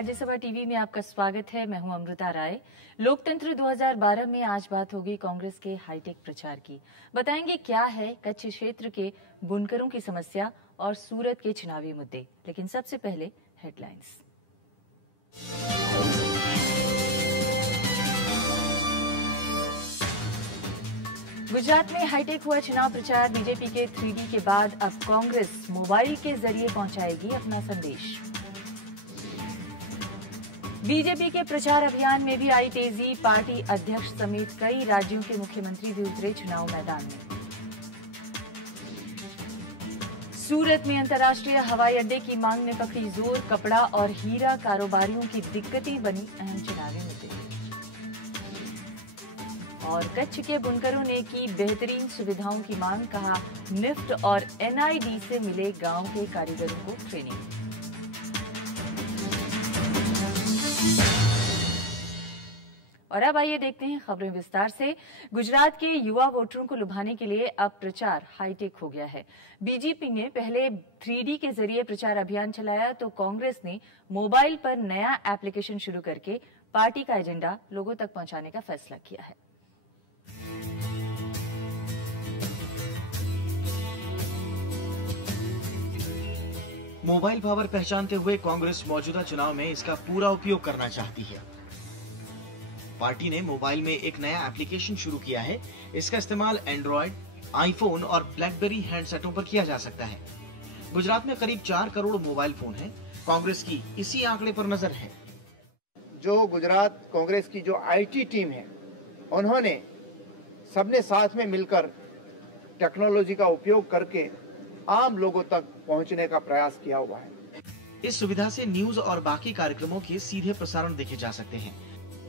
Rajya Sabha TV में आपका स्वागत है। मैं हूं अमृता राय। लोकतंत्र 2012 में आज बात होगी कांग्रेस के हाईटेक प्रचार की। बताएंगे क्या है कच्छ क्षेत्र के बुनकरों की समस्या और सूरत के चुनावी मुद्दे। लेकिन सबसे पहले हेडलाइंस। गुजरात में हाईटेक हुआ चुनाव प्रचार। बीजेपी के 3D के बाद अब कांग्रेस मोबाइल के जरिए पहुंचाएगी अपना संदेश। बीजेपी के प्रचार अभियान में भी आई तेजी। पार्टी अध्यक्ष समेत कई राज्यों के मुख्यमंत्री भी उतरे चुनाव मैदान में। सूरत में अंतर्राष्ट्रीय हवाई अड्डे की मांग ने पकड़ी जोर। कपड़ा और हीरा कारोबारियों की दिक्कतें बनी अहम चुनावी मुद्दे। और कच्छ के बुनकरों ने की बेहतरीन सुविधाओं की मांग। कहा निफ्ट और NID से मिले गांव के कारीगरों को ट्रेनिंग। और अब आइए देखते हैं खबरें विस्तार से। गुजरात के युवा वोटरों को लुभाने के लिए अब प्रचार हाईटेक हो गया है। बीजेपी ने पहले 3D के जरिए प्रचार अभियान चलाया तो कांग्रेस ने मोबाइल पर नया एप्लीकेशन शुरू करके पार्टी का एजेंडा लोगों तक पहुंचाने का फैसला किया है। मोबाइल पावर पहचानते हुए कांग्रेस मौजूदा चुनाव में इसका पूरा उपयोग करना चाहती है। पार्टी ने मोबाइल में एक नया एप्लीकेशन शुरू किया है। इसका इस्तेमाल एंड्रॉयड, आईफोन और ब्लैकबेरी हैंडसेटों पर किया जा सकता है। गुजरात में करीब 4 करोड़ मोबाइल फोन हैं। कांग्रेस की इसी आंकड़े पर नजर है। जो गुजरात कांग्रेस की जो IT टीम है, उन्होंने सबने साथ में मिलकर टेक्नोलॉजी का उपयोग करके आम लोगों तक पहुंचने का प्रयास किया हुआ है। इस सुविधा से न्यूज और बाकी कार्यक्रमों के सीधे प्रसारण देखे जा सकते हैं।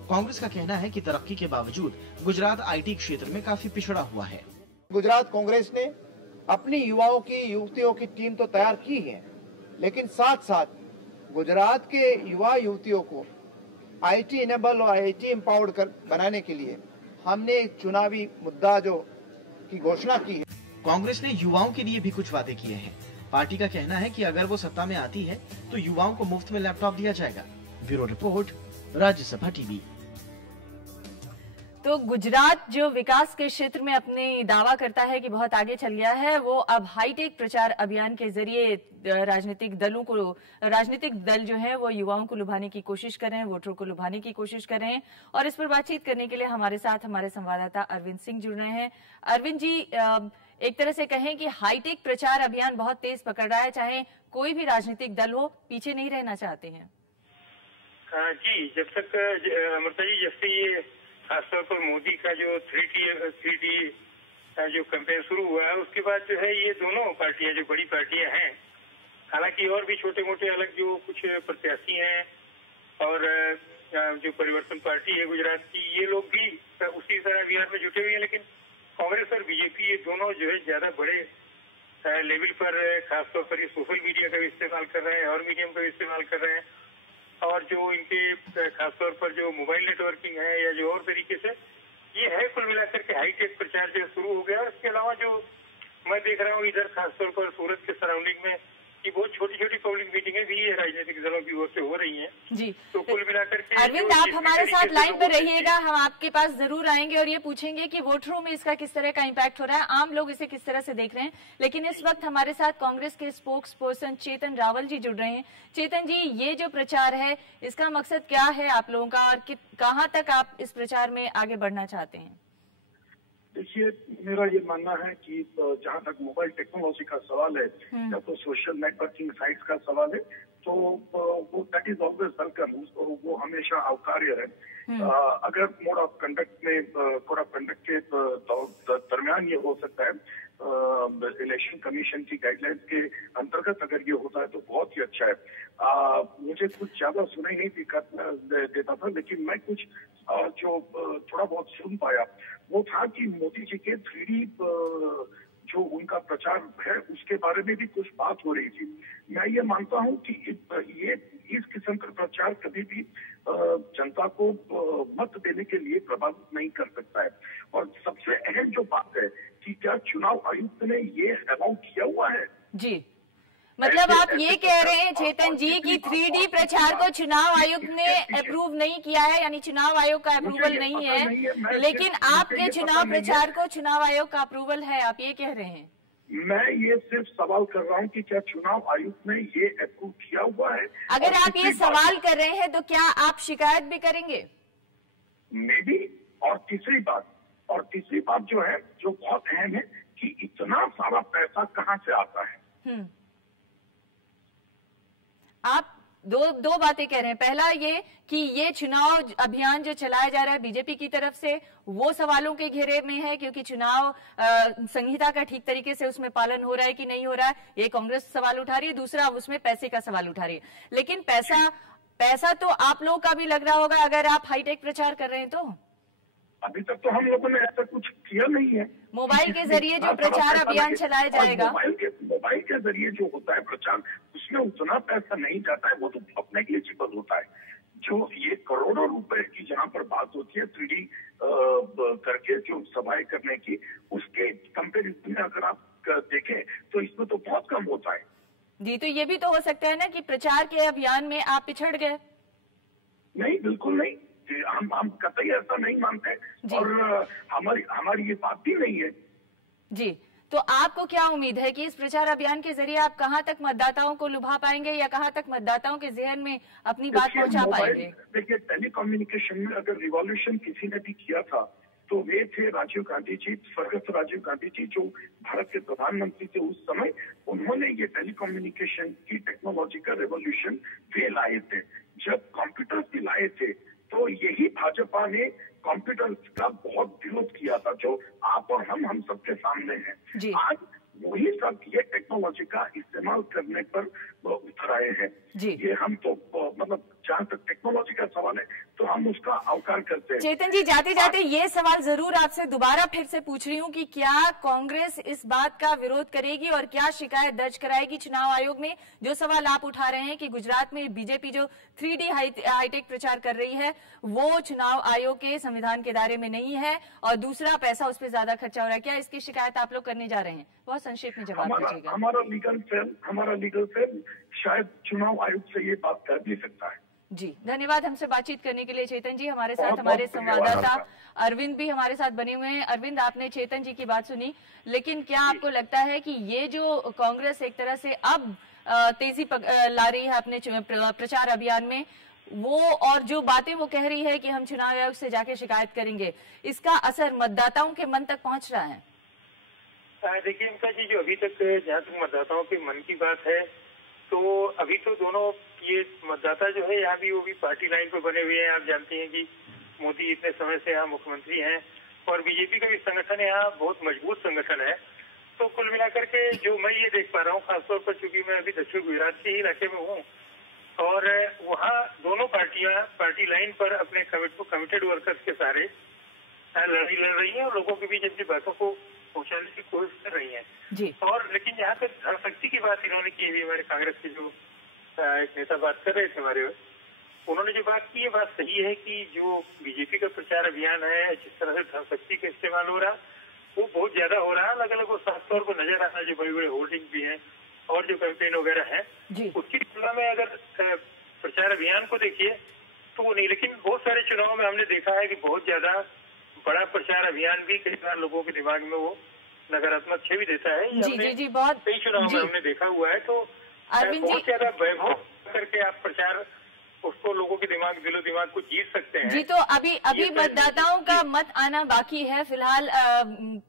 कांग्रेस का कहना है कि तरक्की के बावजूद गुजरात IT क्षेत्र में काफी पिछड़ा हुआ है। गुजरात कांग्रेस ने अपनी युवाओं की युवतियों की टीम तो तैयार की है, लेकिन साथ साथ गुजरात के युवा युवतियों को IT इनेबल और IT एम्पावर्ड बनाने के लिए हमने एक चुनावी मुद्दा की घोषणा की है। कांग्रेस ने युवाओं के लिए भी कुछ वादे किए हैं। पार्टी का कहना है कि अगर वो सत्ता में आती है तो युवाओं को मुफ्त में लैपटॉप दिया जाएगा। Bureau report, Rajya Sabha TV. तो गुजरात जो विकास के क्षेत्र में अपने दावा करता है कि बहुत आगे चल गया है, वो अब हाईटेक प्रचार अभियान के जरिए राजनीतिक दल जो है वो युवाओं को लुभाने की कोशिश कर रहे हैं, वोटरों को लुभाने की कोशिश कर रहे हैं। और इस पर बातचीत करने के लिए हमारे साथ हमारे संवाददाता अरविंद सिंह जुड़ रहे हैं। अरविंद जी, एक तरह से कहें कि हाईटेक प्रचार अभियान बहुत तेज पकड़ रहा है, चाहे कोई भी राजनीतिक दल हो, पीछे नहीं रहना चाहते हैं। जी, जब तक अमृता जी, जब से ये खासतौर पर मोदी का जो 3D जो कैंपेन शुरू हुआ है, उसके बाद जो है ये दोनों पार्टियां, जो बड़ी पार्टियां हैं, हालांकि और भी छोटे मोटे अलग जो कुछ प्रत्याशी हैं और जो परिवर्तन पार्टी है गुजरात की, ये लोग भी उसी तरह अभियान में जुटे हुए हैं। लेकिन कांग्रेस और बीजेपी ये दोनों जो है ज्यादा बड़े लेवल पर, खासतौर पर ये सोशल मीडिया का भी इस्तेमाल कर रहे हैं और मीडियम का भी इस्तेमाल कर रहे हैं। और जो इनके खासतौर पर जो मोबाइल नेटवर्किंग है या जो और तरीके से ये है, कुल मिलाकर के हाईटेक प्रचार जो शुरू हो गया। इसके अलावा जो मैं देख रहा हूँ इधर खासतौर पर सूरत के सराउंडिंग में कि बहुत छोटी छोटी पब्लिक मीटिंगें भी राजनीतिक दलों की ओर से हो रही हैं। जी, तो कुल मिलाकर के अरविंद, आप हमारे साथ लाइन पर रहिएगा, हम आपके पास जरूर आएंगे और ये पूछेंगे कि वोटरों में इसका किस तरह का इम्पैक्ट हो रहा है, आम लोग इसे किस तरह से देख रहे हैं। लेकिन इस वक्त हमारे साथ कांग्रेस के स्पोक्स पर्सन चेतन रावल जी जुड़ रहे हैं। चेतन जी, ये जो प्रचार है इसका मकसद क्या है आप लोगों का, और कहाँ तक आप इस प्रचार में आगे बढ़ना चाहते हैं? देखिए, मेरा ये मानना है कि जहाँ तक मोबाइल टेक्नोलॉजी का सवाल है या तो सोशल नेटवर्किंग साइट्स का सवाल है, तो वो दैट इज ऑलवेज वेलकम, वो हमेशा आवकार्य है। अगर मोड ऑफ कंडक्ट के दरमियान ये हो सकता है, इलेक्शन कमीशन की गाइडलाइंस के अंतर्गत अगर ये होता है तो बहुत ही अच्छा है। मुझे कुछ ज्यादा सुनाई नहीं देता था, लेकिन मैं कुछ जो थोड़ा बहुत सुन पाया वो था कि मोदी जी के 3D जो उनका प्रचार है उसके बारे में भी कुछ बात हो रही थी। मैं ये मानता हूँ कि ये इस किस्म का प्रचार कभी भी जनता को मत देने के लिए प्रभावित नहीं कर सकता है। और सबसे अहम जो बात है कि क्या चुनाव आयुक्त ने ये अलाउ किया हुआ है? जी, मतलब आप ये कह रहे हैं चेतन जी कि 3D प्रचार को चुनाव आयोग ने अप्रूव नहीं किया है, यानी चुनाव आयोग का अप्रूवल नहीं है, लेकिन आपके चुनाव प्रचार को चुनाव आयोग का अप्रूवल है, आप ये कह रहे हैं? मैं ये सिर्फ सवाल कर रहा हूँ कि क्या चुनाव आयोग ने ये अप्रूव किया हुआ है? अगर आप ये सवाल कर रहे हैं तो क्या आप शिकायत भी करेंगे? May be. और तीसरी बात जो है, जो बहुत अहम है, कि इतना सारा पैसा कहाँ से आता है? आप दो बातें कह रहे हैं। पहला ये कि ये चुनाव अभियान जो चलाया जा रहा है बीजेपी की तरफ से, वो सवालों के घेरे में है, क्योंकि चुनाव संहिता का ठीक तरीके से उसमें पालन हो रहा है कि नहीं हो रहा है, ये कांग्रेस सवाल उठा रही है। दूसरा, उसमें पैसे का सवाल उठा रही है। लेकिन पैसा तो आप लोगों का भी लग रहा होगा अगर आप हाईटेक प्रचार कर रहे हैं तो। अभी तक तो हम लोगों ने ऐसा कुछ किया नहीं है। मोबाइल के जरिए जो प्रचार अभियान चलाया जाएगा, मोबाइल के जरिए जो होता है प्रचार, उसमें उतना पैसा नहीं जाता है, वो तो अपने के लिए चिपल होता है। जो ये करोड़ों रुपए की जहाँ पर बात होती है 3D करके जो सभाएं करने की, उसके कंपेरिजन में अगर आप देखें तो इसमें तो बहुत कम होता है। जी, तो ये भी तो हो सकता है ना कि प्रचार के अभियान में आप पिछड़ गए? नहीं, बिल्कुल नहीं। हम कतई ऐसा नहीं मानते, और हमारी ये बात भी नहीं है। जी, तो आपको क्या उम्मीद है कि इस प्रचार अभियान के जरिए आप कहां तक मतदाताओं को लुभा पाएंगे, या कहां तक मतदाताओं के जहन में अपनी बात पहुंचा पाएंगे? देखिए, टेलीकम्युनिकेशन में अगर रिवॉल्यूशन किसी ने भी किया था तो वे थे राजीव गांधी जी, स्वर्गस्थ राजीव गांधी जी, जो भारत के प्रधानमंत्री थे उस समय। उन्होंने ये टेलीकम्युनिकेशन की टेक्नोलॉजी का रेवोल्यूशन वे लाए थे। जब कंप्यूटर्स भी लाए थे तो यही भाजपा ने कंप्यूटर का बहुत विरोध किया था, जो आप और हम सबके सामने है। आज वही सब ये टेक्नोलॉजी का इस्तेमाल करने पर उतर आए हैं। ये हम तो मतलब जहाँ तक टेक्नोलॉजी का सवाल है तो हम उसका अवकार करते हैं। चेतन जी, जाते जाते ये सवाल जरूर आपसे दोबारा फिर से पूछ रही हूँ कि क्या कांग्रेस इस बात का विरोध करेगी और क्या शिकायत दर्ज कराएगी चुनाव आयोग में? जो सवाल आप उठा रहे हैं कि गुजरात में बीजेपी जो 3D हाईटेक प्रचार कर रही है वो चुनाव आयोग के संविधान के दायरे में नहीं है, और दूसरा पैसा उस पर ज्यादा खर्चा हो रहा है, क्या इसकी शिकायत आप लोग करने जा रहे हैं? बहुत संक्षेप में जवाब दीजिएगा। हमारा लीगल सेल शायद चुनाव आयोग से ये बात कर भी सकता है। जी, धन्यवाद हमसे बातचीत करने के लिए चेतन जी। हमारे साथ हमारे संवाददाता अरविंद भी हमारे साथ बने हुए हैं। अरविंद, आपने चेतन जी की बात सुनी, लेकिन क्या आपको लगता है कि ये जो कांग्रेस एक तरह से अब तेजी ला रही है अपने प्रचार अभियान में, वो और जो बातें वो कह रही है कि हम चुनाव आयोग से जाके शिकायत करेंगे, इसका असर मतदाताओं के मन तक पहुंच रहा है? देखिए इनका जी, जो अभी तक जहाँ तक मतदाताओं के मन की बात है, तो अभी तो दोनों ये मतदाता जो है यहाँ भी वो भी पार्टी लाइन पे बने हुए हैं। आप जानते हैं कि मोदी इतने समय से यहाँ मुख्यमंत्री हैं और बीजेपी का भी संगठन यहाँ बहुत मजबूत संगठन है। तो कुल मिलाकर के जो मैं ये देख पा रहा हूँ, खासतौर पर चूंकि मैं अभी दक्षिण गुजरात के ही इलाके में हूँ, और वहाँ दोनों पार्टियां पार्टी लाइन पर अपने कमिटेड वर्कर्स के सारे लड़ाई लड़ रही हैं और लोगों के बीच अपनी बातों को पहुंचाने की कोशिश कर रही हैं जी। और लेकिन यहाँ पर धनशक्ति की बात इन्होंने की है, हमारे कांग्रेस के जो एक नेता बात कर रहे थे हमारे, उन्होंने जो बात की है बात सही है कि जो बीजेपी का प्रचार अभियान है, जिस तरह से धनशक्ति का इस्तेमाल हो रहा वो बहुत ज्यादा हो रहा है। अलग अलग वो साफ तौर पर नजर आता है, जो बड़े बड़े होर्डिंग भी हैं और जो कैंपेन वगैरह है, उसकी तुलना में अगर प्रचार अभियान को देखिए तो वो नहीं। लेकिन बहुत सारे चुनावों में हमने देखा है कि बहुत ज्यादा बड़ा प्रचार अभियान भी कई बार लोगों के दिमाग में वो नकारात्मक छवि देता है। जी, बहुत कई चुनाव में हमने देखा हुआ है। तो बहुत ज्यादा वैभव करके आप प्रचार उसको लोगों के दिलो दिमाग को जीत सकते हैं। जी, तो अभी मतदाताओं का मत आना बाकी है। फिलहाल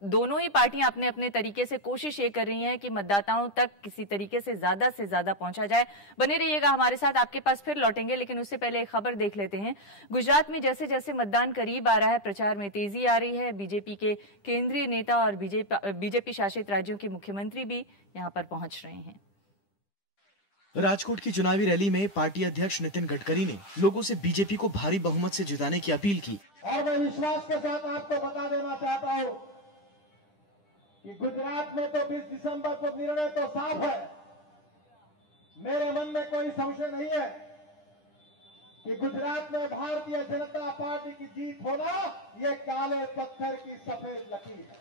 दोनों ही पार्टियां अपने अपने तरीके से कोशिश ये कर रही हैं कि मतदाताओं तक किसी तरीके से ज्यादा पहुंचा जाए। बने रहिएगा हमारे साथ, आपके पास फिर लौटेंगे, लेकिन उससे पहले एक खबर देख लेते हैं। गुजरात में जैसे जैसे मतदान करीब आ रहा है, प्रचार में तेजी आ रही है। बीजेपी के केंद्रीय नेता और बीजेपी शासित राज्यों के मुख्यमंत्री भी यहाँ पर पहुंच रहे हैं। राजकोट की चुनावी रैली में पार्टी अध्यक्ष नितिन गडकरी ने लोगों से बीजेपी को भारी बहुमत से जिताने की अपील की। और मैं विश्वास के साथ आपको बता देना चाहता हूं कि गुजरात में तो 20 दिसंबर को निर्णय तो साफ है। मेरे मन में कोई संशय नहीं है कि गुजरात में भारतीय जनता पार्टी की जीत होना ये काले पत्थर की सफेद लकीर है।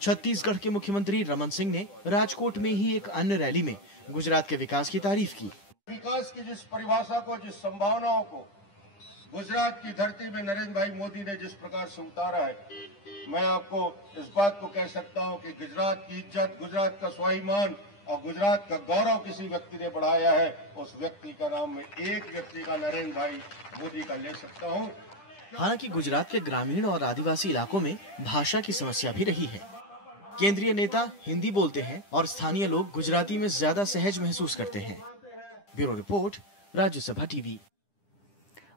छत्तीसगढ़ के मुख्यमंत्री रमन सिंह ने राजकोट में ही एक अन्य रैली में गुजरात के विकास की तारीफ की। विकास की जिस परिभाषा को, जिस संभावनाओं को गुजरात की धरती में नरेंद्र भाई मोदी ने जिस प्रकार से उतारा है, मैं आपको इस बात को कह सकता हूं कि गुजरात की इज्जत, गुजरात का स्वाभिमान और गुजरात का गौरव किसी व्यक्ति ने बढ़ाया है, उस व्यक्ति का नाम मैं एक व्यक्ति का नरेंद्र भाई मोदी का ले सकता हूं। हालांकि गुजरात के ग्रामीण और आदिवासी इलाकों में भाषा की समस्या भी रही है। केंद्रीय नेता हिंदी बोलते हैं और स्थानीय लोग गुजराती में ज्यादा सहज महसूस करते हैं। Bureau report, Rajya Sabha TV.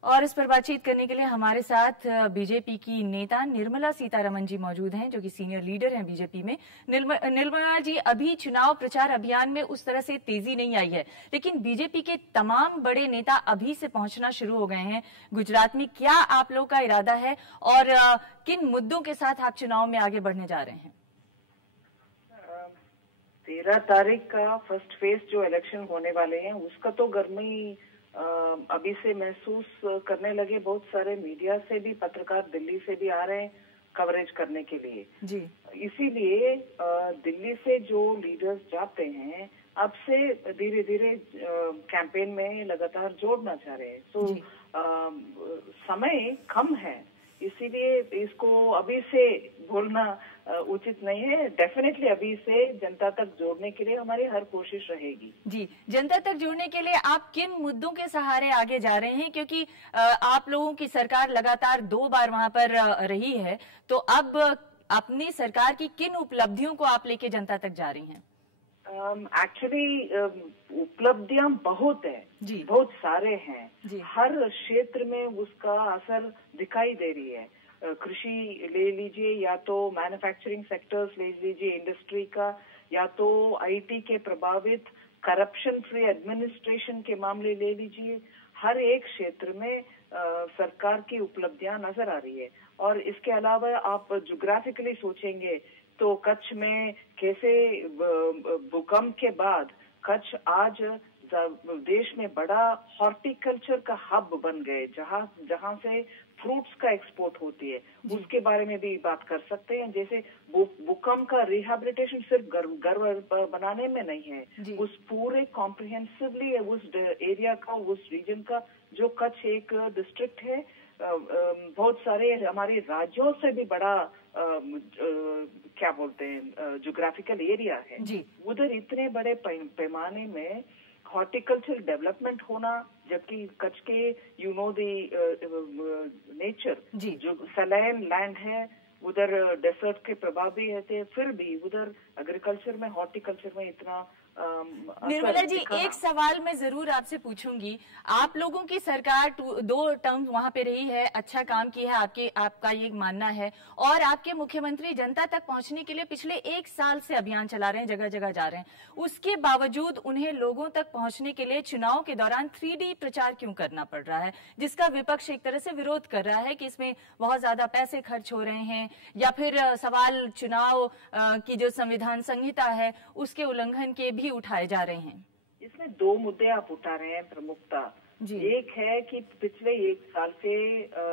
और इस पर बातचीत करने के लिए हमारे साथ बीजेपी की नेता निर्मला सीतारमण जी मौजूद हैं, जो कि सीनियर लीडर हैं बीजेपी में। निर्मला जी, अभी चुनाव प्रचार अभियान में उस तरह से तेजी नहीं आई है, लेकिन बीजेपी के तमाम बड़े नेता अभी से पहुंचना शुरू हो गए हैं गुजरात में। क्या आप लोग का इरादा है और किन मुद्दों के साथ आप चुनाव में आगे बढ़ने जा रहे हैं? 13 तारीख का फर्स्ट फेज जो इलेक्शन होने वाले हैं, उसका तो गर्मी अभी से महसूस करने लगे। बहुत सारे मीडिया से भी, पत्रकार दिल्ली से भी आ रहे हैं कवरेज करने के लिए जी। इसीलिए दिल्ली से जो लीडर्स जाते हैं, अब से धीरे धीरे कैंपेन में लगातार जोड़ना चाह रहे हैं। तो समय कम है, इसीलिए इसको अभी से बोलना उचित नहीं है। डेफिनेटली अभी से जनता तक जोड़ने के लिए हमारी हर कोशिश रहेगी। जी, जनता तक जोड़ने के लिए आप किन मुद्दों के सहारे आगे जा रहे हैं? क्योंकि आप लोगों की सरकार लगातार 2 बार वहां पर रही है, तो अब अपनी सरकार की किन उपलब्धियों को आप लेके जनता तक जा रही हैं? एक्चुअली उपलब्धियां बहुत है जी, बहुत सारे हैं जी। हर क्षेत्र में उसका असर दिखाई दे रही है। कृषि ले लीजिए, या तो मैन्युफैक्चरिंग सेक्टर्स ले लीजिए, इंडस्ट्री का, या तो आईटी के प्रभावित करप्शन फ्री एडमिनिस्ट्रेशन के मामले ले लीजिए। हर एक क्षेत्र में सरकार की उपलब्धियां नजर आ रही है। और इसके अलावा आप ज्योग्राफिकली सोचेंगे तो कच्छ में कैसे भूकंप के बाद कच्छ आज देश में बड़ा हॉर्टिकल्चर का हब बन गए, जहां से फ्रूट्स का एक्सपोर्ट होती है, उसके बारे में भी बात कर सकते हैं। जैसे भूकंप का रिहेबिलिटेशन सिर्फ घर बनाने में नहीं है, उस पूरे कॉम्प्रिहेंसिवली उस एरिया का, उस रीजन का, जो कच्छ एक डिस्ट्रिक्ट है, बहुत सारे हमारे राज्यों से भी बड़ा क्या बोलते हैं ज्योग्राफिकल एरिया है जी। उधर इतने बड़े पैमाने में हॉर्टिकल्चर डेवलपमेंट होना, जबकि कच्छ के यू नो द नेचर जो सैलाइन लैंड है, उधर डेसर्ट के प्रभाव भी रहते हैं, फिर भी उधर एग्रीकल्चर में, हॉर्टिकल्चर में इतना निर्मला जी, एक सवाल मैं जरूर आपसे पूछूंगी। आप लोगों की सरकार 2 टर्म वहां पे रही है, अच्छा काम किया है, आपका ये मानना है, और आपके मुख्यमंत्री जनता तक पहुंचने के लिए पिछले 1 साल से अभियान चला रहे हैं, जगह जगह जा रहे हैं। उसके बावजूद उन्हें लोगों तक पहुंचने के लिए चुनाव के दौरान 3D प्रचार क्यों करना पड़ रहा है, जिसका विपक्ष एक तरह से विरोध कर रहा है कि इसमें बहुत ज्यादा पैसे खर्च हो रहे हैं, या फिर सवाल चुनाव की जो संविधान संहिता है उसके उल्लंघन के भी उठाए जा रहे हैं? इसमें 2 मुद्दे आप उठा रहे हैं प्रमुखता। एक है कि पिछले 1 साल से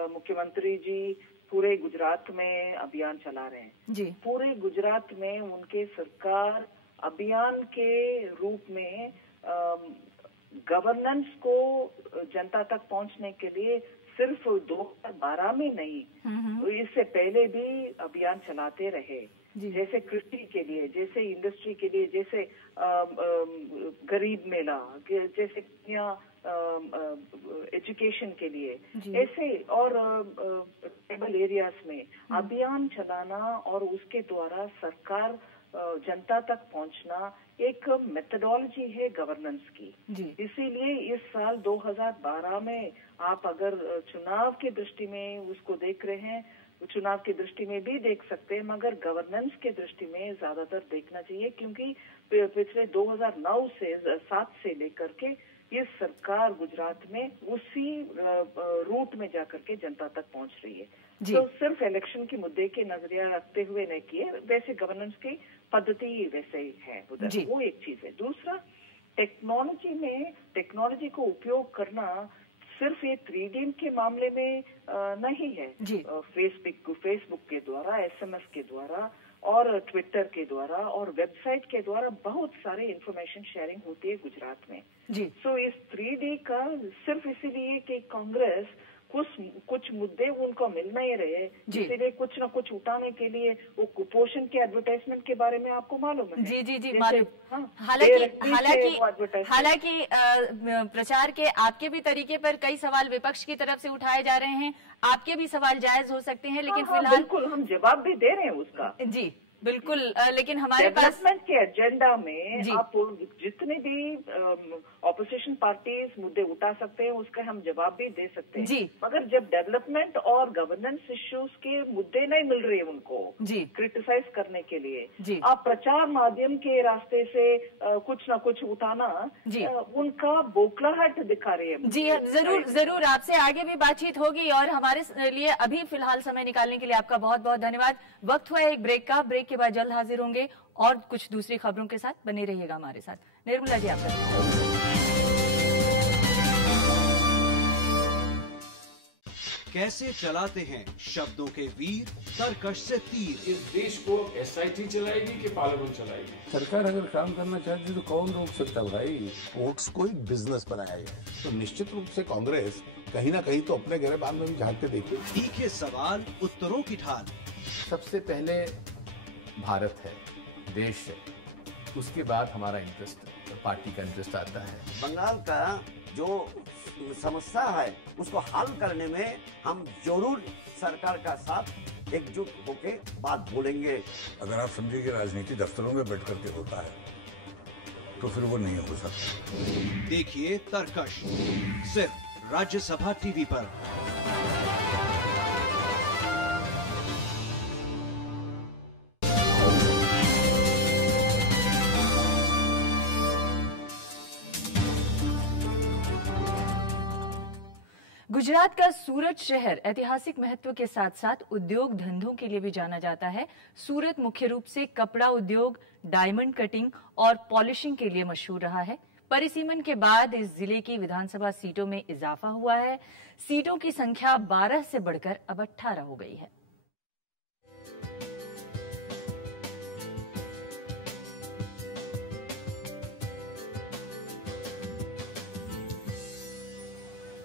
मुख्यमंत्री जी पूरे गुजरात में अभियान चला रहे हैं जी। पूरे गुजरात में उनके सरकार अभियान के रूप में गवर्नेंस को जनता तक पहुंचने के लिए सिर्फ 2012 में नहीं, इससे पहले भी अभियान चलाते रहे। जैसे कृषि के लिए, जैसे इंडस्ट्री के लिए, जैसे गरीब मेला, जैसे एजुकेशन के लिए, ऐसे और ट्राइबल एरियाज में अभियान चलाना और उसके द्वारा सरकार जनता तक पहुंचना एक मेथडोलॉजी है गवर्नेंस की। इसीलिए इस साल 2012 में आप अगर चुनाव की दृष्टि में उसको देख रहे हैं, चुनाव की दृष्टि में भी देख सकते हैं, मगर गवर्नेंस के दृष्टि में ज्यादातर देखना चाहिए, क्योंकि पिछले 2009 से 7 से लेकर के ये सरकार गुजरात में उसी रूट में जाकर के जनता तक पहुंच रही है। तो सिर्फ इलेक्शन के मुद्दे के नजरिया रखते हुए नहीं किए, वैसे गवर्नेंस की पद्धति वैसे ही है उधर, वो एक चीज है। दूसरा, टेक्नोलॉजी को उपयोग करना सिर्फ ये 3D के मामले में नहीं है। फेसबुक के द्वारा, SMS के द्वारा और ट्विटर के द्वारा और वेबसाइट के द्वारा बहुत सारे इंफॉर्मेशन शेयरिंग होती है गुजरात में जी। सो इस 3D का सिर्फ इसीलिए कि कांग्रेस कुछ मुद्दे उनको मिल नहीं रहे, इसीलिए कुछ न कुछ उठाने के लिए वो कुपोषण के एडवर्टाइजमेंट के बारे में आपको मालूम है? जी जी जी मालूम। हालांकि प्रचार के आपके भी तरीके पर कई सवाल विपक्ष की तरफ से उठाए जा रहे हैं, आपके भी सवाल जायज हो सकते हैं, लेकिन फिलहाल बिल्कुल हम जवाब भी दे रहे हैं उसका। जी बिल्कुल, लेकिन हमारे पास डेवलपमेंट के एजेंडा में आप जितने भी ऑपोजिशन पार्टीज मुद्दे उठा सकते हैं उसका हम जवाब भी दे सकते हैं, मगर जब डेवलपमेंट और गवर्नेंस इश्यूज के मुद्दे नहीं मिल रहे उनको क्रिटिसाइज करने के लिए, आप प्रचार माध्यम के रास्ते से कुछ ना कुछ उठाना उनका बौखलाहट दिखा रही है। जी जरूर आपसे आगे भी बातचीत होगी और हमारे लिए अभी फिलहाल समय निकालने के लिए आपका बहुत बहुत धन्यवाद। वक्त हुआ एक ब्रेक का, ब्रेक के बाद जल्द हाजिर होंगे और कुछ दूसरी खबरों के साथ। बने रहिएगा हमारे साथ। निर्मला जी आपका कैसे चलाते हैं शब्दों के वीर तरकश से तीर। इस देश को SIT चलाएगी कि पार्लियामेंट चलाएगी? सरकार अगर काम करना चाहती तो कौन रोक सकता भाई? स्पोर्ट्स को एक बिजनेस बनाया गया, तो निश्चित रूप से कांग्रेस कहीं ना कहीं तो अपने गिरबान में भी झांक के देखिए। तीखे सवाल, उत्तरों की ढाल। सबसे पहले भारत है, देश है, उसके बाद हमारा इंटरेस्ट, पार्टी का इंटरेस्ट आता है। बंगाल का जो समस्या है उसको हल करने में हम जरूर सरकार का साथ एकजुट होके बात बोलेंगे। अगर आप समझिए कि राजनीति दफ्तरों में बैठ करके होता है तो फिर वो नहीं हो सकता। देखिए तरकश सिर्फ राज्यसभा टीवी पर। गुजरात का सूरत शहर ऐतिहासिक महत्व के साथ साथ उद्योग धंधों के लिए भी जाना जाता है। सूरत मुख्य रूप से कपड़ा उद्योग, डायमंड कटिंग और पॉलिशिंग के लिए मशहूर रहा है। परिसीमन के बाद इस जिले की विधानसभा सीटों में इजाफा हुआ है। सीटों की संख्या 12 से बढ़कर अब 18 हो गई है।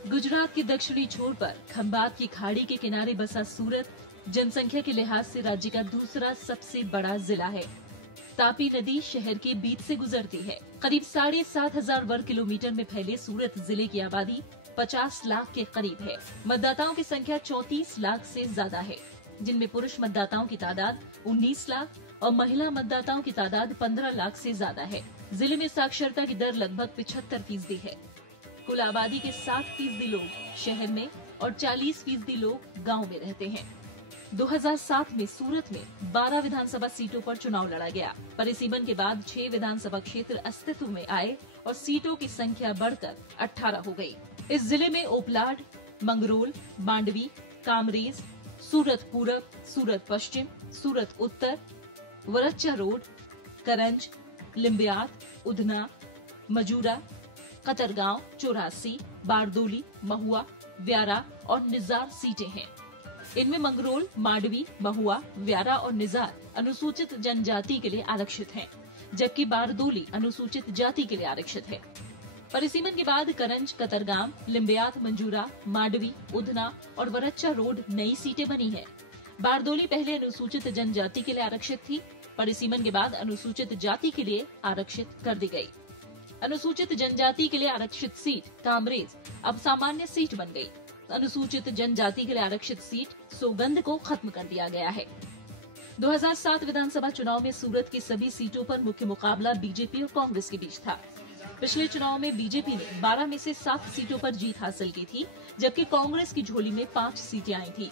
गुजरात के दक्षिणी छोर पर खंबात की खाड़ी के किनारे बसा सूरत जनसंख्या के लिहाज से राज्य का दूसरा सबसे बड़ा जिला है। तापी नदी शहर के बीच से गुजरती है। करीब 7,500 वर्ग किलोमीटर में फैले सूरत जिले की आबादी 50 लाख के करीब है। मतदाताओं की संख्या 34 लाख से ज्यादा है, जिनमें पुरुष मतदाताओं की तादाद 19 लाख और महिला मतदाताओं की तादाद 15 लाख से ज्यादा है। जिले में साक्षरता की दर लगभग 75% है। कुल आबादी के 60% लोग शहर में और 40% लोग गांव में रहते हैं। 2007 में सूरत में 12 विधानसभा सीटों पर चुनाव लड़ा गया। परिसीमन के बाद 6 विधानसभा क्षेत्र अस्तित्व में आए और सीटों की संख्या बढ़कर 18 हो गई। इस जिले में ओपलाड, मंगरोल, मांडवी, कामरेज, सूरत पूरब, सूरत पश्चिम, सूरत उत्तर, वरच्चा रोड, करंज, लिम्बियात, उधना, मजूरा, कतरगांव, चौरासी, बारदोली, महुआ, व्यारा और निजार सीटें हैं। इनमें मंगरोल, मांडवी, महुआ, व्यारा और निजार अनुसूचित जनजाति के लिए आरक्षित हैं, जबकि बारदोली अनुसूचित जाति के लिए आरक्षित है। परिसीमन के बाद करंज, कतरगाम, लिम्बियात, मंजूरा, मांडवी, उधना और वरच्चा रोड नई सीटें बनी है। बारदोली पहले अनुसूचित जनजाति के लिए आरक्षित थी। परिसीमन के बाद अनुसूचित जाति के लिए आरक्षित कर दी गई। अनुसूचित जनजाति के लिए आरक्षित सीट कामरेज अब सामान्य सीट बन गई। अनुसूचित जनजाति के लिए आरक्षित सीट सोगंद को खत्म कर दिया गया है। 2007 विधानसभा चुनाव में सूरत की सभी सीटों पर मुख्य मुकाबला बीजेपी और कांग्रेस के बीच था। पिछले चुनाव में बीजेपी ने 12 में से 7 सीटों पर जीत हासिल की थी, जबकि कांग्रेस की झोली में 5 सीटें आई थी।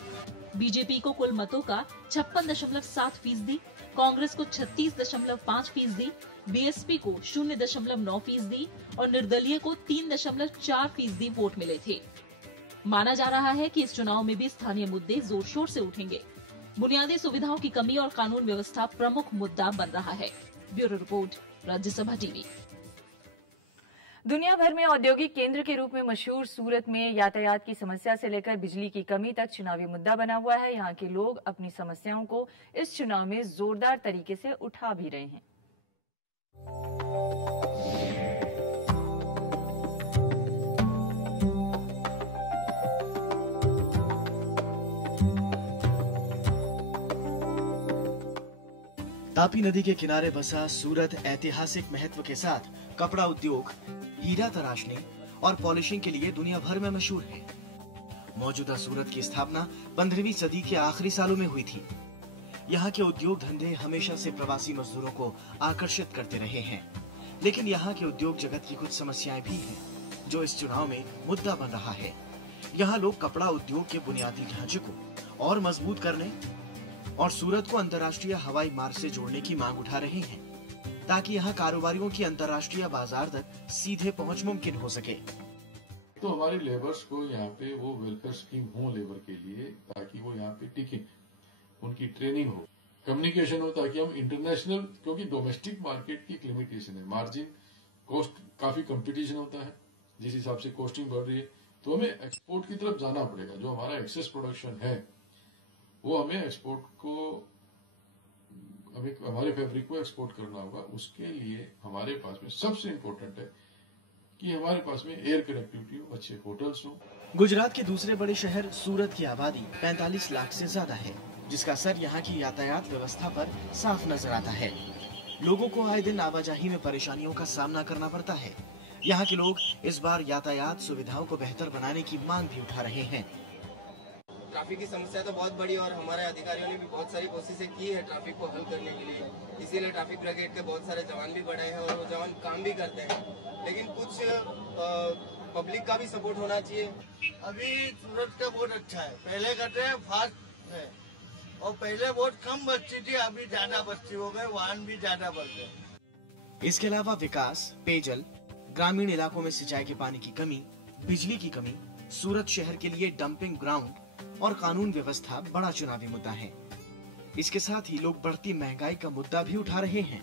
बीजेपी को कुल मतों का 56.7%, कांग्रेस को 36.5%, बीएसपी को 0.9% और निर्दलीय को 3.4% वोट मिले थे। माना जा रहा है कि इस चुनाव में भी स्थानीय मुद्दे जोर शोर से उठेंगे। बुनियादी सुविधाओं की कमी और कानून व्यवस्था प्रमुख मुद्दा बन रहा है। Bureau report, Rajya Sabha TV. दुनिया भर में औद्योगिक केंद्र के रूप में मशहूर सूरत में यातायात की समस्या से लेकर बिजली की कमी तक चुनावी मुद्दा बना हुआ है। यहाँ के लोग अपनी समस्याओं को इस चुनाव में जोरदार तरीके से उठा भी रहे हैं। तापी नदी के किनारे बसा सूरत ऐतिहासिक महत्व के साथ कपड़ा उद्योग, हीरा तराशने और पॉलिशिंग के लिए दुनिया भर में मशहूर है। मौजूदा सूरत की स्थापना 15वीं सदी के आखिरी सालों में हुई थी। यहाँ के उद्योग धंधे हमेशा से प्रवासी मजदूरों को आकर्षित करते रहे हैं, लेकिन यहाँ के उद्योग जगत की कुछ समस्याएं भी हैं, जो इस चुनाव में मुद्दा बन रहा है। यहाँ लोग कपड़ा उद्योग के बुनियादी ढांचे को और मजबूत करने और सूरत को अंतर्राष्ट्रीय हवाई मार्ग से जोड़ने की मांग उठा रहे हैं, ताकि यहाँ कारोबारियों की अंतर्राष्ट्रीय बाजार तक सीधे पहुंच मुमकिन हो सके। तो हमारे लेबर्स को यहाँ पे वो वेलफेयर स्कीम हो लेबर के लिए, ताकि वो यहाँ पे टिके, उनकी ट्रेनिंग हो, कम्युनिकेशन हो, ताकि हम इंटरनेशनल, क्योंकि डोमेस्टिक मार्केट की एक लिमिटेशन है, मार्जिन कॉस्ट काफी कंपटीशन होता है, जिस हिसाब से कॉस्टिंग बढ़ रही है, तो हमें एक्सपोर्ट की तरफ जाना पड़ेगा। जो हमारा एक्सेस प्रोडक्शन है वो हमें एक्सपोर्ट को, हमें हमारे फैब्रिक को एक्सपोर्ट करना होगा। उसके लिए हमारे पास में सबसे इम्पोर्टेंट है कि हमारे पास में एयर कनेक्टिविटी हो, अच्छे होटल्स हो। गुजरात के दूसरे बड़े शहर सूरत की आबादी 45 लाख से ज्यादा है, जिसका असर यहाँ की यातायात व्यवस्था पर साफ नजर आता है। लोगों को आए दिन आवाजाही में परेशानियों का सामना करना पड़ता है। यहाँ के लोग इस बार यातायात सुविधाओं को बेहतर बनाने की मांग भी उठा रहे हैं। ट्रैफिक की समस्या तो बहुत बड़ी और हमारे अधिकारियों ने भी बहुत सारी कोशिशें की है ट्रैफिक को हल करने के लिए। इसीलिए ट्रैफिक ब्रिगेड के बहुत सारे जवान भी बढ़े हैं और वो जवान काम भी करते हैं, लेकिन कुछ पब्लिक का भी सपोर्ट होना चाहिए। अभी सूरत का बहुत अच्छा है, पहले कहते हैं फास्ट है और पहले बहुत कम बस्ती थी, अभी ज्यादा बस्ती हो गए, वाहन भी ज्यादा बढ़ गए। इसके अलावा विकास, पेयजल, ग्रामीण इलाकों में सिंचाई के पानी की कमी, बिजली की कमी, सूरत शहर के लिए डंपिंग ग्राउंड और कानून व्यवस्था बड़ा चुनावी मुद्दा है। इसके साथ ही लोग बढ़ती महंगाई का मुद्दा भी उठा रहे हैं।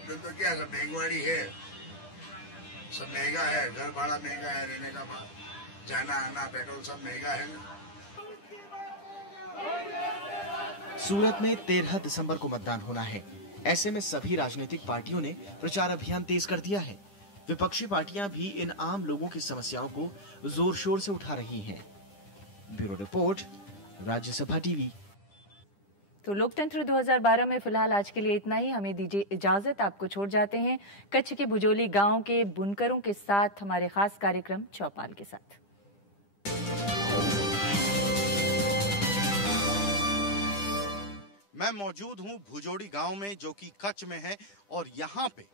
तो क्या सब महंगाई है, सब महंगा है, घर भाड़ा महंगा है, रहने का जाना आना पेट्रोल सब महंगा है ना। सूरत में 13 दिसंबर को मतदान होना है। ऐसे में सभी राजनीतिक पार्टियों ने प्रचार अभियान तेज कर दिया है। विपक्षी पार्टियां भी इन आम लोगों की समस्याओं को जोर शोर से उठा रही हैं। Bureau report, Rajya Sabha TV. तो लोकतंत्र 2012 में फिलहाल आज के लिए इतना ही। हमें दीजिए इजाजत, आपको छोड़ जाते हैं कच्छ के बुजोली गांव के बुनकरों के साथ हमारे खास कार्यक्रम चौपाल के साथ। मैं मौजूद हूं भुजोड़ी गांव में, जो कि कच्छ में है, और यहाँ पे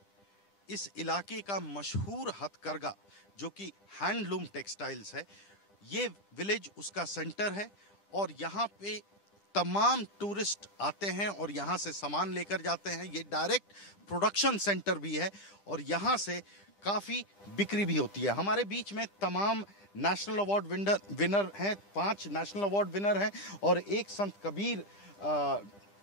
इस इलाके का मशहूर हथकरघा जो कि हैंडलूम टेक्सटाइल्स है, ये विलेज उसका सेंटर है और यहाँ पे तमाम टूरिस्ट आते हैं और यहाँ से सामान लेकर जाते हैं। ये डायरेक्ट प्रोडक्शन सेंटर भी है और यहाँ से काफी बिक्री भी होती है। हमारे बीच में तमाम नेशनल अवार्ड विनर हैं, 5 नेशनल अवार्ड विनर हैं और एक संत कबीर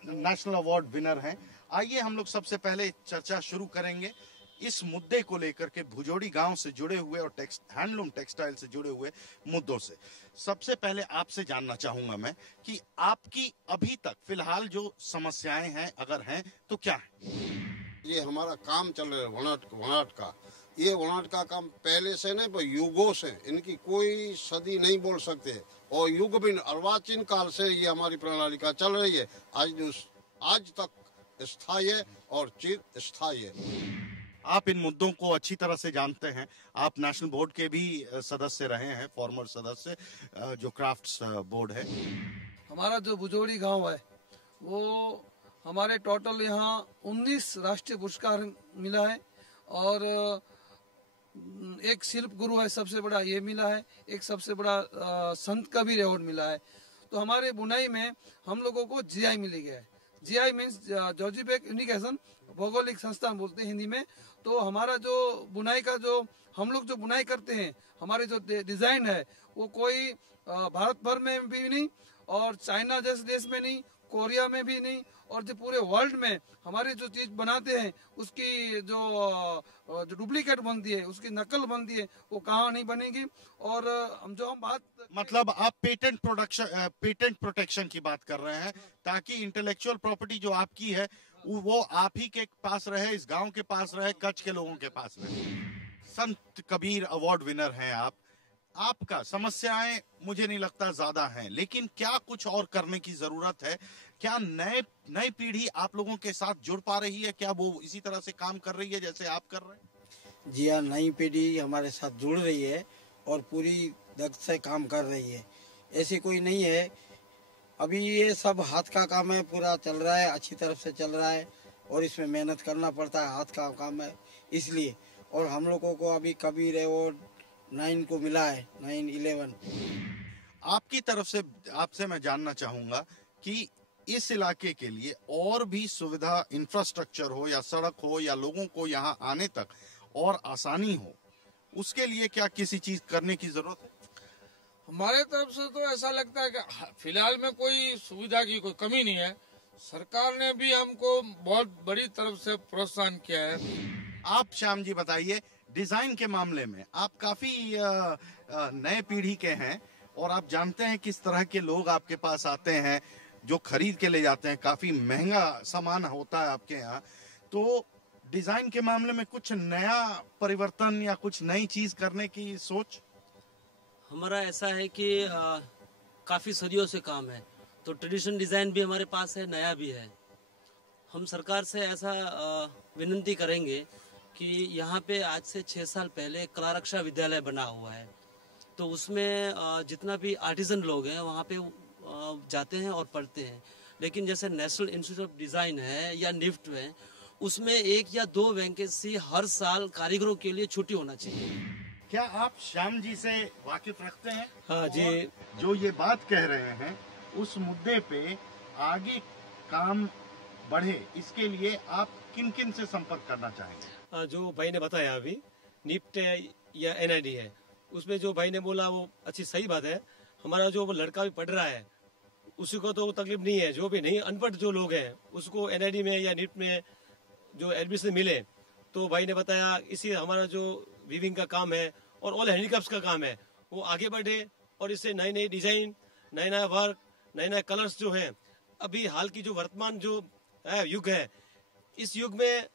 नेशनल अवार्ड विनर हैं। आइए हम लोग सबसे पहले चर्चा शुरू करेंगे इस मुद्दे को लेकर के, भुजोड़ी गांव से जुड़े हुए और हैंडलूम टेक्सटाइल से जुड़े हुए मुद्दों से। सबसे पहले आपसे जानना चाहूंगा मैं कि आपकी अभी तक फिलहाल जो समस्याएं हैं, अगर हैं तो क्या है? ये हमारा काम चल रहा है वनाट का। ये वनाट का काम पहले से नहीं पर युगों से, इनकी कोई सदी नहीं बोल सकते और युग भी अर्वाचीन काल से ये हमारी प्रणाली का चल रही है। आज तक स्थायी है और चिर स्थायी है। आप इन मुद्दों को अच्छी तरह से जानते हैं। आप नेशनल बोर्ड के भी सदस्य रहे हैं, फॉर्मर सदस्य, जो क्राफ्ट्स बोर्ड है। हमारा जो भुजोड़ी गांव है वो हमारे टोटल यहाँ 19 राष्ट्रीय पुरस्कार मिला है और एक शिल्प गुरु है सबसे बड़ा, ये मिला है। एक सबसे बड़ा संत कबीर अवार्ड मिला है। तो हमारे बुनाई में हम लोगों को जीआई मिल गया है। जीआई मीन्स जॉर्जिबेक इंडिकेशन, भौगोलिक संस्थान बोलते हैं हिंदी में। तो हमारा जो बुनाई का जो हम लोग जो बुनाई करते हैं, हमारे जो डिजाइन है वो कोई भारत भर में भी नहीं और चाइना जैसे देश में नहीं, कोरिया में भी नहीं और जो पूरे वर्ल्ड में हमारी जो चीज बनाते हैं उसकी जो डुप्लीकेट बनती है, उसकी नकल बनती है, वो कहाँ नहीं बनेगी। और हम बात मतलब आप पेटेंट प्रोटेक्शन की बात कर रहे हैं ताकि इंटेलेक्चुअल प्रॉपर्टी जो आपकी है वो आप ही के पास रहे, इस गांव के पास रहे, कच्छ के लोगों के पास रहे। संत कबीर अवार्ड विनर हैं आप, आपका समस्याएं मुझे नहीं लगता ज्यादा हैं, लेकिन क्या कुछ और करने की जरूरत है? क्या नई पीढ़ी आप लोगों के साथ जुड़ पा रही है? क्या वो इसी तरह से काम कर रही है जैसे आप कर रहे हैं? जी हाँ, नई पीढ़ी हमारे साथ जुड़ रही है और पूरी दक्ष से काम कर रही है। ऐसी कोई नहीं है, अभी ये सब हाथ का काम है, पूरा चल रहा है, अच्छी तरफ से चल रहा है और इसमें मेहनत करना पड़ता है, हाथ का काम है इसलिए। और हम लोगों को अभी कबीर अवार्ड 9 को मिला है, 9/11। आपकी तरफ से आपसे मैं जानना चाहूंगा कि इस इलाके के लिए और भी सुविधा, इंफ्रास्ट्रक्चर हो या सड़क हो या लोगों को यहाँ आने तक और आसानी हो, उसके लिए क्या किसी चीज करने की जरूरत है? हमारे तरफ से तो ऐसा लगता है कि फिलहाल में कोई सुविधा की कोई कमी नहीं है। सरकार ने भी हमको बहुत बड़ी तरफ से प्रोत्साहन किया है। आप श्याम जी बताइए, डिजाइन के मामले में आप काफी नए पीढ़ी के हैं और आप जानते हैं किस तरह के लोग आपके पास आते हैं जो खरीद के ले जाते हैं, काफी महंगा सामान होता है आपके यहाँ। तो डिजाइन के मामले में कुछ नया परिवर्तन या कुछ नई चीज करने की सोच? हमारा ऐसा है कि काफ़ी सदियों से काम है, तो ट्रेडिशनल डिज़ाइन भी हमारे पास है, नया भी है। हम सरकार से ऐसा विनती करेंगे कि यहाँ पे आज से 6 साल पहले कला रक्षा विद्यालय बना हुआ है, तो उसमें जितना भी आर्टिजन लोग हैं वहाँ पे जाते हैं और पढ़ते हैं। लेकिन जैसे नेशनल इंस्टीट्यूट ऑफ डिज़ाइन है या निफ्ट है, उसमें 1 या 2 वैकेंसी हर साल कारीगरों के लिए छुट्टी होना चाहिए। क्या आप श्याम जी से वाकिफ रखते हैं? हाँ जी। जो ये बात कह रहे हैं उस मुद्दे पे आगे काम बढ़े, इसके लिए आप किन किन से संपर्क करना चाहेंगे? जो भाई ने बताया अभी निफ्ट है या एनआईडी है, उसमें जो भाई ने बोला वो अच्छी सही बात है। हमारा जो लड़का भी पढ़ रहा है उसी को तो तकलीफ नहीं है, जो भी नहीं अनपढ़ जो लोग हैं उसको एनआईडी में या निफ्ट में जो एडमिशन मिले, तो भाई ने बताया इसी हमारा जो वीविंग का काम है और ऑल हैंडीक्राफ्ट्स का काम है वो आगे बढ़े और इससे नई नई डिजाइन, नए नए वर्क, नए नए कलर्स जो हैं, अभी हाल की जो वर्तमान जो युग है, इस युग में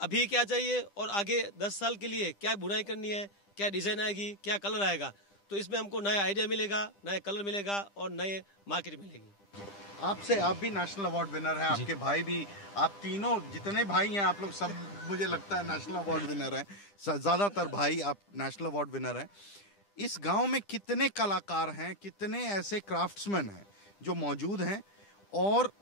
अभी क्या चाहिए और आगे 10 साल के लिए क्या बुनाई करनी है, क्या डिजाइन आएगी, क्या कलर आएगा, तो इसमें हमको नया आइडिया मिलेगा, नया कलर मिलेगा और नए मार्केट मिलेगी। आपसे, आप भी नेशनल अवार्ड विनर हैं, आपके भाई भी, आप तीनों जितने भाई हैं आप लोग सब मुझे लगता है नेशनल अवार्ड विनर हैं, ज्यादातर भाई आप नेशनल अवार्ड विनर हैं। इस गांव में कितने कलाकार हैं, कितने ऐसे क्राफ्ट्समैन हैं जो मौजूद हैं और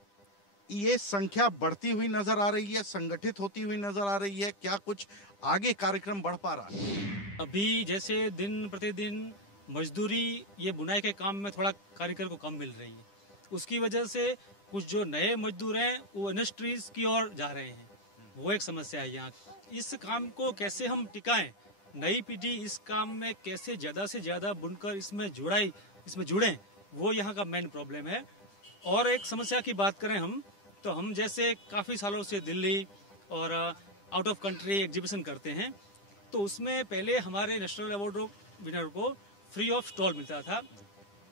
ये संख्या बढ़ती हुई नजर आ रही है, संगठित होती हुई नजर आ रही है? क्या कुछ आगे कार्यक्रम बढ़ पा रहा है? अभी जैसे दिन प्रतिदिन मजदूरी ये बुनाई के काम में थोड़ा कारीगर को कम मिल रही है, उसकी वजह से कुछ जो नए मजदूर हैं वो इंडस्ट्रीज की ओर जा रहे हैं, वो एक समस्या है यहाँ। इस काम को कैसे हम टिकाएं, नई पीढ़ी इस काम में कैसे ज्यादा से ज्यादा बुनकर इसमें जुड़ें, वो यहाँ का मेन प्रॉब्लम है। और एक समस्या की बात करें हम, तो हम जैसे काफी सालों से दिल्ली और आउट ऑफ कंट्री एग्जीबिशन करते हैं, तो उसमें पहले हमारे नेशनल अवार्ड विनर को फ्री ऑफ स्टॉल मिलता था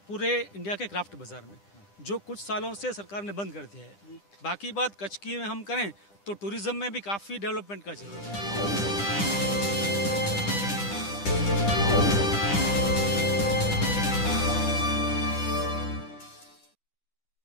पूरे इंडिया के क्राफ्ट बाजार में, जो कुछ सालों से सरकार ने बंद कर दिया है। बाकी बात कच्छ की में हम करें तो टूरिज्म में भी काफी डेवलपमेंट का चाहिए।